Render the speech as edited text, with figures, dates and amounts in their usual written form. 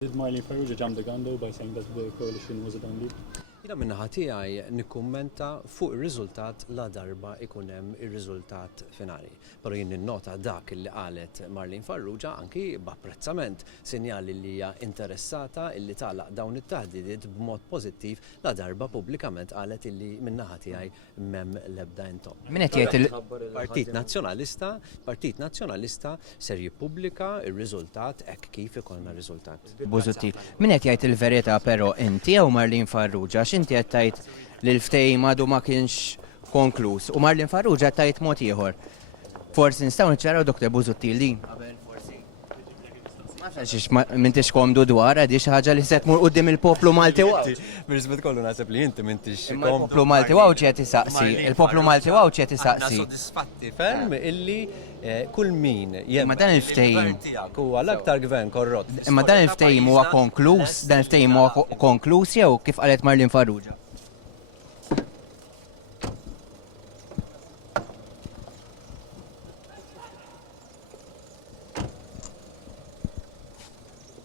Did Marlene Farrugia jump the gun though by saying that the coalition was a done deal? Jina minnaħa tiegħi nikkummenta fuq ir-riżultat la darba ikun hemm ir-riżultat finali. Però jien ninnota dak li qalet Marlene Farrugia anki b'apprezzament, sinjali li hija interessata illi tagħlaq dawn it-taħdidiet b'mod pożittiv la darba pubblikament qalet illi minnaħa tiegħi m'hemm l-ebda intom. Min qed jgħid Partit Nazzjonalista ser jippubblika r-riżultat hekk kif ikollna riżultat. Busuttil. Min qed jgħid il-verità però inti jew Marlene Farrugia x'inti qed tgħid li l-ftehim għadu ma kienx konkluż u Marlene Farrugia tgħid mod ieħor. Forsi nistgħu niċċaraw Dr. Busuttil din. Ma nafx m'intix komdu dwar għadi xi ħaġa li se tmur quddiem il-poplu Malti waqt. Mirzbet kollu naħseb li inti m'intix Il-poplu Malti waqt qed isaqsi. Il-poplu Malti waqt qed isaqsi. Soddisfatti ferm illi kull min Imma dan il-ftehim huwa l-aktar gvern korrott. Imma dan il-ftehim huwa konkluż, dan il-ftehim huwa konkluż jew kif qalet Marlene Farrugia?